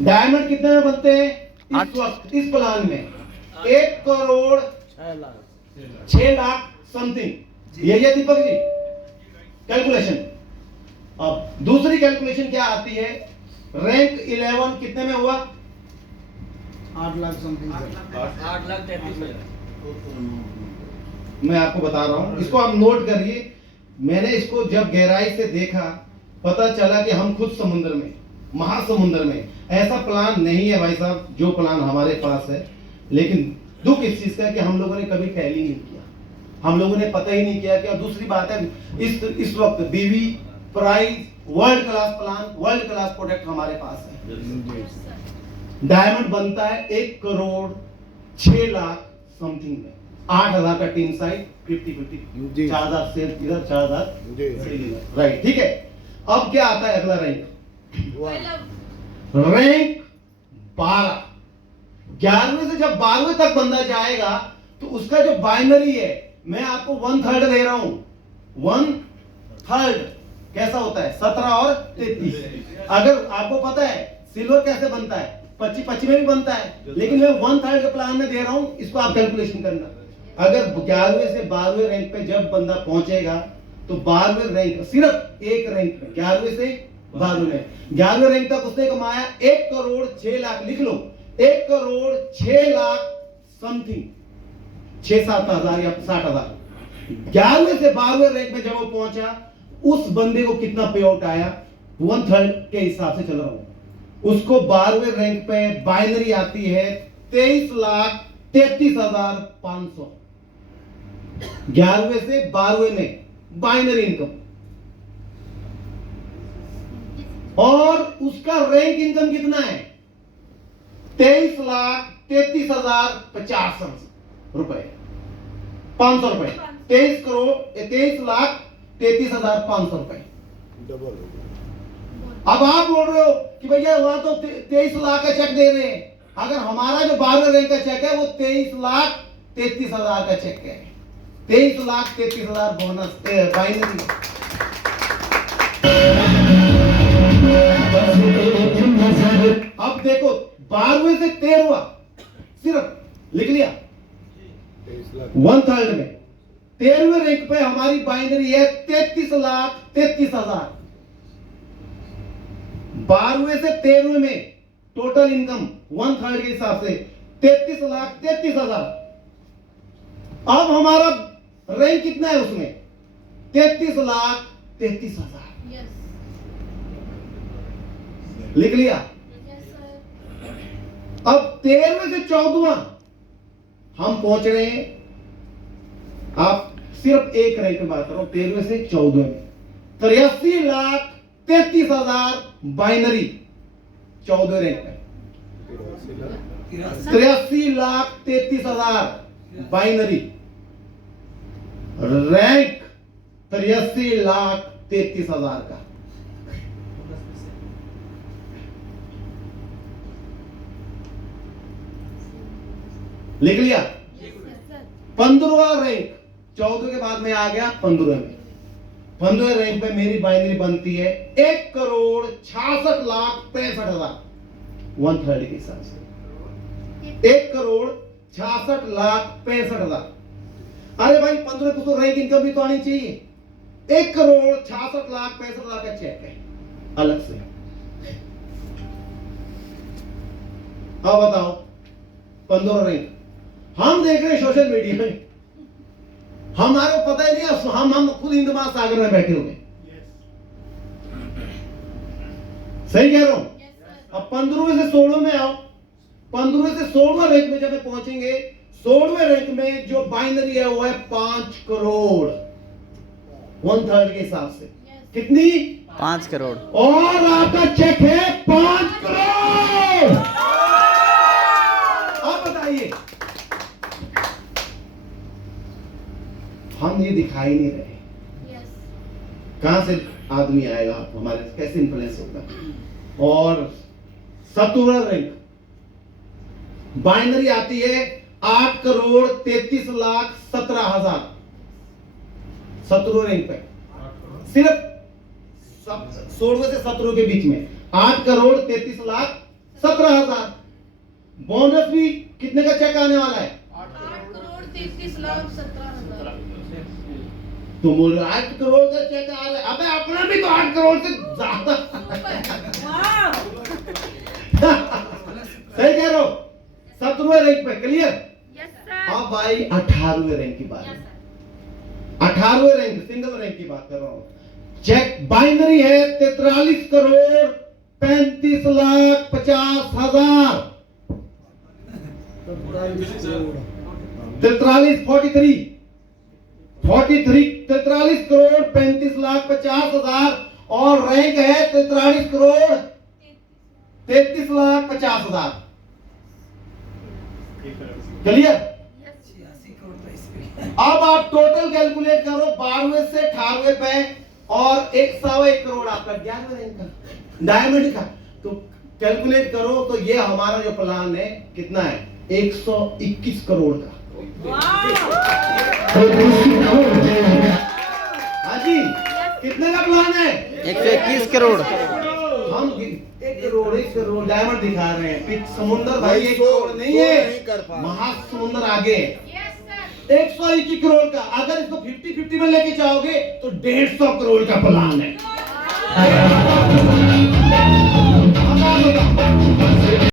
Diamond कितने में बनते हैं इस वक्त इस प्लान में? 1 करोड़ 6 लाख समथिंग। यही है दीपक जी कैलकुलेशन। अब दूसरी कैलकुलेशन क्या आती है? रैंक 11 कितने में हुआ? 8 लाख समथिंग। 8,33,000। मैं आपको बता रहा हूं, इसको आप नोट करिए। मैंने इसको जब गहराई से देखा, पता चला कि हम खुद समुद्र में, महासमुद्र में। ऐसा प्लान नहीं है भाई साहब जो प्लान हमारे पास है। लेकिन दुख इस चीज का है कि हम लोगों ने कभी टैली नहीं किया, हम लोगों ने पता ही नहीं किया। कि दूसरी बात है, इस वक्त बीवी price world class plan, world class product हमारे पास है। डायमंड बनता है 1 करोड़ 6 लाख समथिंग में। 8,000 का टीम साइज, 50-50, 4,000 से इधर, 4,000 राइट। ठीक है, अब क्या आता है अगला रैंक? रैंक 12। 11वें से जब 12वें तक बंदा जाएगा तो उसका जो बाइनरी है, मैं आपको 1/3 दे रहा हूं। 1/3 कैसा होता है? 17 और 33। अगर आपको पता है सिल्वर कैसे बनता है, 25 में भी बनता है, लेकिन मैं 1/3 के प्लान में दे रहा हूं। इसको आप कैलकुलेशन करना। अगर 11वें से 12वें रैंक पे जब बंदा पहुंचेगा तो 12वें रैंक, सिर्फ एक रैंक में 11वें से 12वें, 11वें रैंक तक उसने कमाया 1 करोड़ 6 लाख। लिख लो, 1 करोड़ 6 लाख समथिंग, 6-7 हजार या 60,000। 11वें से 12वें रैंक में जब वो पहुंचा, उस बंदे को कितना पे आउट आया? 1/3 के हिसाब से चल रहा हूं। उसको 12वें रैंक पे बाइनरी आती है 23,33,500। 11वें से 12वें में बाइनरी इनकम। और उसका रैंक इनकम कितना है? 23,33,050 रुपए, 500 रुपए। 23 करोड़ 23,33,500 रुपए। अब आप बोल रहे हो कि भैया वहां तो 23 लाख का चेक दे रहे हैं। अगर हमारा जो 12वें रैंक का चेक है वो 23,33,000 का चेक है। 23,33,000 बोनस बाइनरी। अब देखो 12वें से 13वां सिर्फ लिख लिया 1/3 में। 13वें रैंक पे हमारी बाइनरी है 33,33,000। 12वें से 13वें में टोटल इनकम 1/3 के हिसाब से 33,33,000। अब हमारा रैंक कितना है उसमें? 33,33,000। लिख लिया। अब 13वें से 14वां हम पहुंच रहे हैं। आप सिर्फ एक रैंक में बात करो, 13वें से 14वें में 83,33,000 बाइनरी। 14वें रैंक पे 83,33,000 बाइनरी। रैंक 83,33,000 का। लिख लिया। 15वां रैंक, 14 के बाद में आ गया 15वें में। 15वें रैंक पे मेरी बाइनरी बनती है 1 करोड़ 66,65,000। 1/3 के हिसाब से 1 करोड़ 66,65,000। अरे भाई 15 को तो रैंक इनकम भी तो आनी चाहिए। 1 करोड़ 66,65,000 का चेक है अलग से। अब बताओ 15 रैंक हम देख रहे हैं सोशल मीडिया में, हमारे को पता ही नहीं। हम खुद हिंद महासागर में बैठे हुए। सही कह रहा हूं? अब 15वें से 16वें में आओ। 15वें से 16वें रैंक में जब पहुंचेंगे, 16वें रैंक में जो बाइनरी है वो है 5 करोड़ 1/3 के हिसाब से। कितनी? 5 करोड़। और आपका चेक है 5 करोड़। आप बताइए, हम ये दिखाई नहीं रहे। कहां से आदमी आएगा हमारे, कैसे इन्फ्लुएंस होगा? और 17वां रैंक बाइनरी आती है 8 करोड़ 33,17,000। 17वें रैंक पे सिर्फ 16वें से 17वें के बीच में 8 करोड़ 33 लाख 17,000। बोनस भी कितने का चेक आने वाला है? 8,33,17,000। तो बोल 8 करोड़ का चेक आ रहा है। अबे अपना भी तो 8 करोड़ से ज्यादा। सही कह रहे हो? 17वें रैंक पे, क्लियर? Yes sir. अब भाई 18वें रैंक की बात। 18वें रैंक, सिंगल रैंक की बात कर रहा हूं। चेक बाइनरी है 43,35,50,000। 43,35,50,000 और रैंक है 43,33,50,000। क्लियर? अब आप टोटल कैलकुलेट करो 12वें से 18वें पे और 1.25 करोड़ आपका 11वें रैंक का डायमंड का। तो कैलकुलेट करो तो ये हमारा जो प्लान है कितना है? 121 करोड़ का। हाँ जी, कितने का प्लान है? 121 करोड़। हम 1 करोड़ डायमंड दिखा रहे हैं। पिच समुंदर भाई 1 करोड़ नहीं है, महासमुंदर आगे है। 121 करोड़ का। अगर इसको 50-50 में लेके जाओगे तो 150 करोड़ का प्लान है।